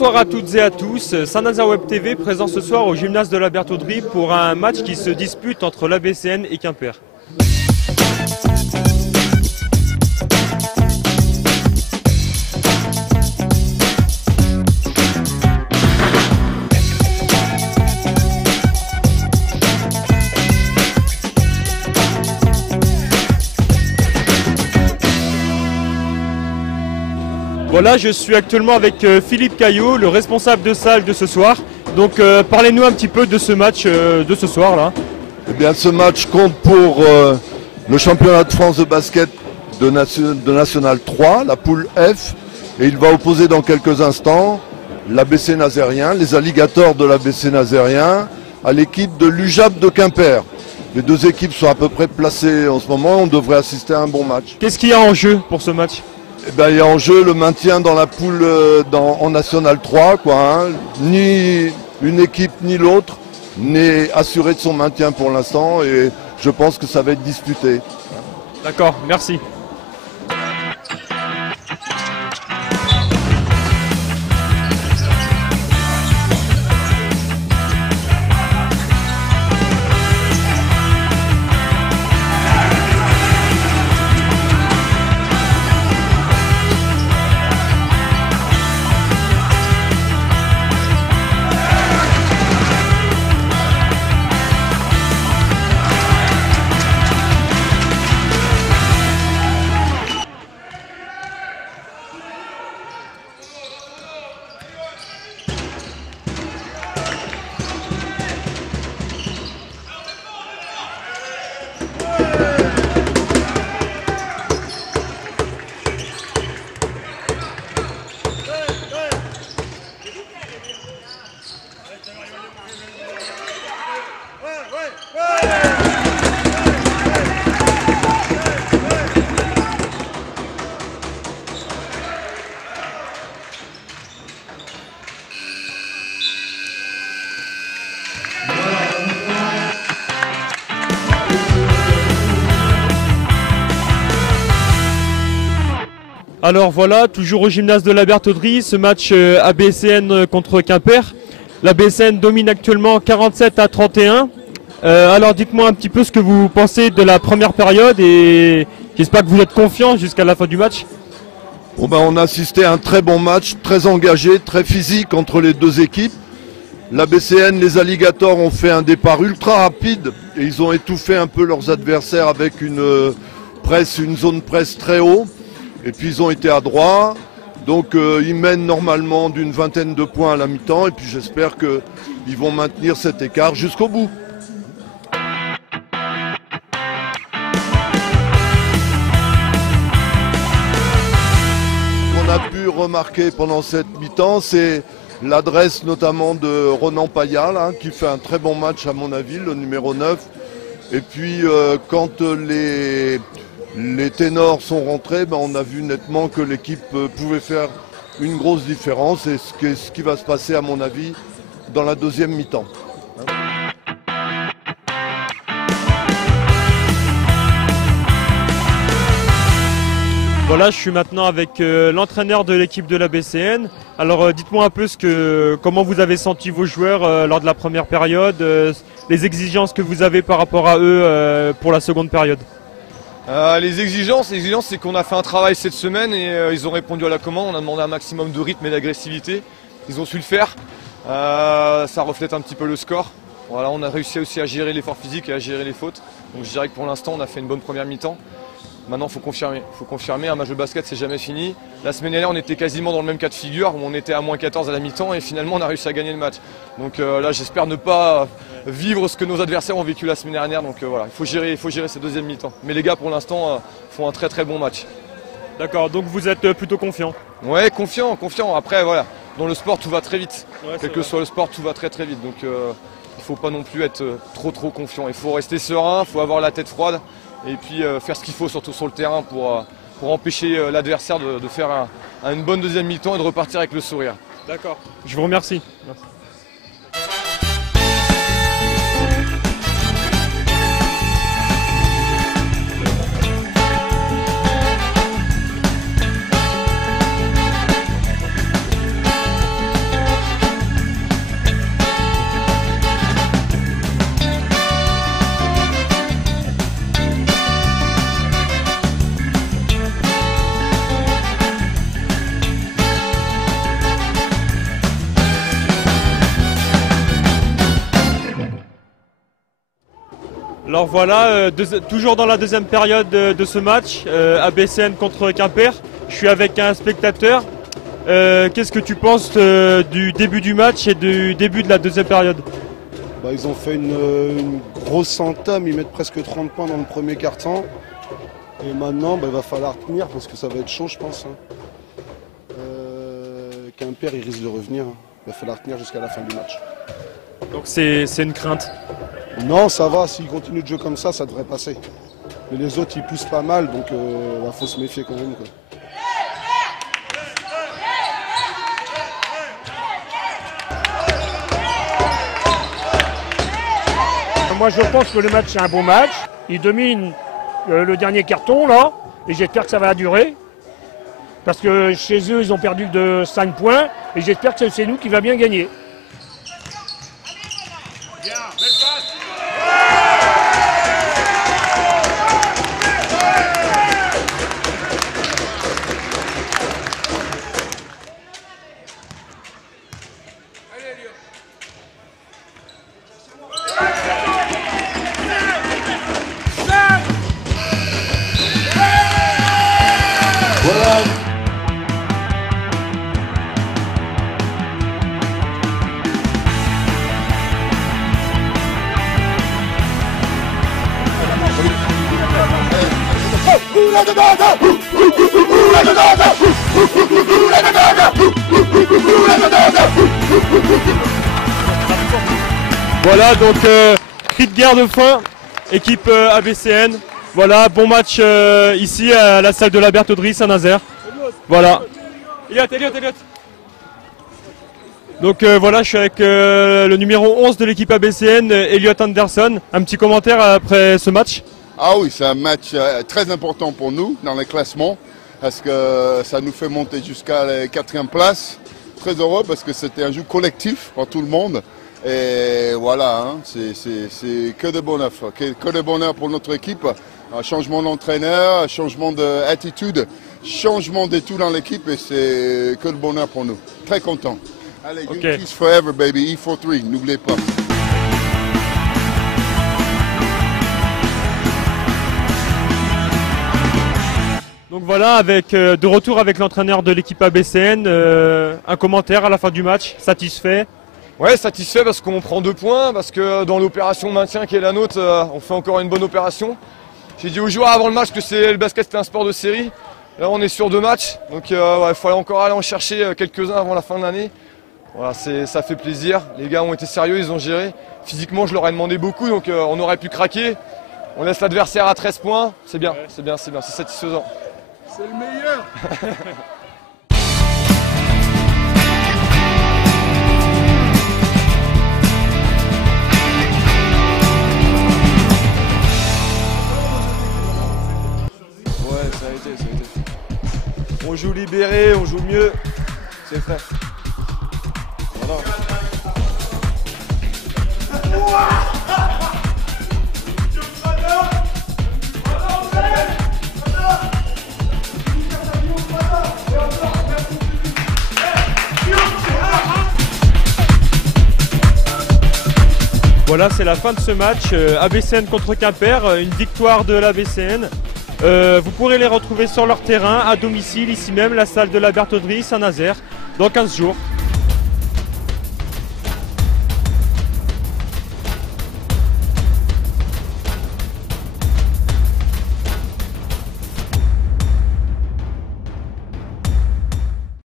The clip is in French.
Bonsoir à toutes et à tous, Saint-Nazaire Web TV présent ce soir au gymnase de la Bertauderie pour un match qui se dispute entre l'ABCN et Quimper. Voilà, je suis actuellement avec Philippe Caillot, le responsable de salle de ce soir. Donc parlez-nous un petit peu de ce match de ce soir là. Eh bien, ce match compte pour le championnat de France de basket de National 3, la poule F. Et il va opposer dans quelques instants l'ABC Nazérien, les alligators de l'ABC Nazérien, à l'équipe de l'UJAP de Quimper. Les deux équipes sont à peu près placées en ce moment, on devrait assister à un bon match. Qu'est-ce qu'il y a en jeu pour ce match? Eh ben, il y a en jeu le maintien dans la poule en National 3, quoi, hein. Ni une équipe ni l'autre n'est assuré de son maintien pour l'instant et je pense que ça va être disputé. D'accord, merci. Alors voilà, toujours au gymnase de la Bertauderie, ce match ABCN contre Quimper. L'ABCN domine actuellement 47 à 31. Alors dites-moi un petit peu ce que vous pensez de la première période et j'espère que vous êtes confiants jusqu'à la fin du match. Bon ben, on a assisté à un très bon match, très engagé, très physique entre les deux équipes. L'ABCN, les alligators ont fait un départ ultra rapide et ils ont étouffé un peu leurs adversaires avec une zone presse très haut. Et puis ils ont été adroits, donc ils mènent normalement d'une vingtaine de points à la mi-temps et puis j'espère qu'ils vont maintenir cet écart jusqu'au bout. Ce qu'on a pu remarquer pendant cette mi-temps, c'est l'adresse notamment de Ronan Payal, hein, qui fait un très bon match à mon avis, le numéro 9. Et puis quand les ténors sont rentrés, ben on a vu nettement que l'équipe pouvait faire une grosse différence et ce qui va se passer à mon avis dans la deuxième mi-temps. Voilà, je suis maintenant avec l'entraîneur de l'équipe de l'ABCN. Alors dites-moi un peu comment vous avez senti vos joueurs lors de la première période, les exigences que vous avez par rapport à eux pour la seconde période. Les exigences, c'est qu'on a fait un travail cette semaine et ils ont répondu à la commande. On a demandé un maximum de rythme et d'agressivité. Ils ont su le faire. Ça reflète un petit peu le score. Voilà, on a réussi aussi à gérer l'effort physique et à gérer les fautes. Donc je dirais que pour l'instant, on a fait une bonne première mi-temps. Maintenant, il faut confirmer. Il faut confirmer, un match de basket, c'est jamais fini. La semaine dernière, on était quasiment dans le même cas de figure, où on était à moins 14 à la mi-temps et finalement, on a réussi à gagner le match. Donc là, j'espère ne pas vivre ce que nos adversaires ont vécu la semaine dernière. Donc voilà, il faut gérer cette deuxième mi-temps. Mais les gars, pour l'instant, font un très très bon match. D'accord, donc vous êtes plutôt confiant? Ouais, confiant. Après, voilà, dans le sport, tout va très vite. Ouais, quel que soit le sport, tout va très très vite. Donc il ne faut pas non plus être trop confiant. Il faut rester serein, il faut avoir la tête froide. Et puis faire ce qu'il faut surtout sur le terrain pour empêcher l'adversaire de faire une bonne deuxième mi-temps et de repartir avec le sourire. D'accord, je vous remercie. Merci. Alors voilà, toujours dans la deuxième période de ce match, ABCN contre Quimper. Je suis avec un spectateur. Qu'est-ce que tu penses du début du match et du début de la deuxième période? Bah, ils ont fait une grosse entame, ils mettent presque 30 points dans le premier quart-temps. Et maintenant, bah, il va falloir tenir parce que ça va être chaud, je pense. Quimper, il risque de revenir. Il va falloir tenir jusqu'à la fin du match. Donc c'est une crainte. Non, ça va. S'ils continuent de jouer comme ça devrait passer. Mais les autres, ils poussent pas mal, donc il faut se méfier quand même, quoi. Moi je pense que le match c'est un bon match. Ils dominent le dernier carton là. Et j'espère que ça va durer. Parce que chez eux ils ont perdu de 5 points. Et j'espère que c'est nous qui va bien gagner. Voilà, donc cri de guerre de fin, équipe ABCN. Voilà, bon match ici à la salle de la Bertauderie Saint-Nazaire. Voilà. Elliot. Donc voilà, je suis avec le numéro 11 de l'équipe ABCN, Elliot Anderson. Un petit commentaire après ce match? Ah oui, c'est un match très important pour nous dans le classement parce que ça nous fait monter jusqu'à la 4e place. Très heureux parce que c'était un jeu collectif pour tout le monde. Et voilà, hein, c'est que de bonheur, que de bonheur pour notre équipe. Un changement d'entraîneur, un changement d'attitude, changement de tout dans l'équipe et c'est que de bonheur pour nous. Très content. Allez, Okay. Peace forever baby, E43, n'oubliez pas. Donc voilà, avec de retour avec l'entraîneur de l'équipe ABCN, un commentaire à la fin du match, satisfait? Ouais, satisfait parce qu'on prend 2 points, parce que dans l'opération maintien qui est la nôtre, on fait encore une bonne opération. J'ai dit aux joueurs avant le match que le basket c'était un sport de série. Là on est sur 2 matchs, donc il fallait encore aller en chercher quelques-uns avant la fin de l'année. Voilà, ça fait plaisir, les gars ont été sérieux, ils ont géré. Physiquement je leur ai demandé beaucoup, donc on aurait pu craquer. On laisse l'adversaire à 13 points, c'est bien, c'est satisfaisant. C'est le meilleur. Ouais, ça a été. On joue libéré, on joue mieux, c'est fait. Voilà. Voilà, c'est la fin de ce match. ABCN contre Quimper, une victoire de l'ABCN. Vous pourrez les retrouver sur leur terrain, à domicile, ici même, la salle de la Bertauderie Saint-Nazaire, dans 15 jours.